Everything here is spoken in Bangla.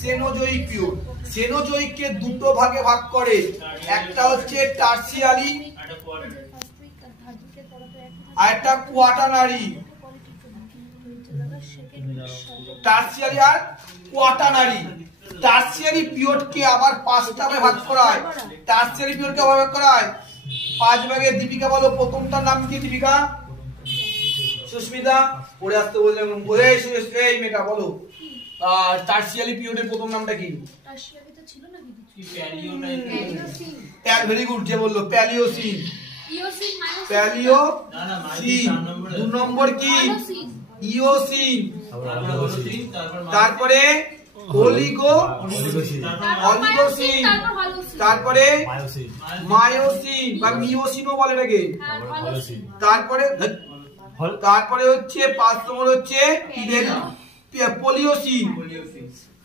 Cenozoic period. সেনোজোয়িককে দুটো ভাগে ভাগ করে, একটা হচ্ছে টারসিয়ারি আর একটা কোয়াটারনারি। টারসিয়ারি আর কোয়াটারনারি। টারসিয়ারি পিরিয়ডকে আবার পাঁচটা ভাগে ভাগ করা হয়। টারসিয়ারি পিরিয়ডকে ভাগ করা হয় পাঁচ ভাগে। দীপিকা বলো প্রথমটার নাম কি? দীপিকা, সুস্মিতা পড়ে আসতে বললাম। এই মেয়েটা বলো টারসিয়ারি পিরিয়ডের প্রথম নামটা কি? টারসিয়ারি তো ছিল না কি? প্যালিওসিন। ভেরি গুড, যে বললো প্যালিওসিন। Eocene minus Palaeocene. দু নম্বর কি? ইওসিন। তারপরে অলিগোসিন। তারপরে মায়োসিন বা মিওসিনও বলে নাকি। তারপরে হচ্ছে 5 নম্বর হচ্ছে পলিওসিন।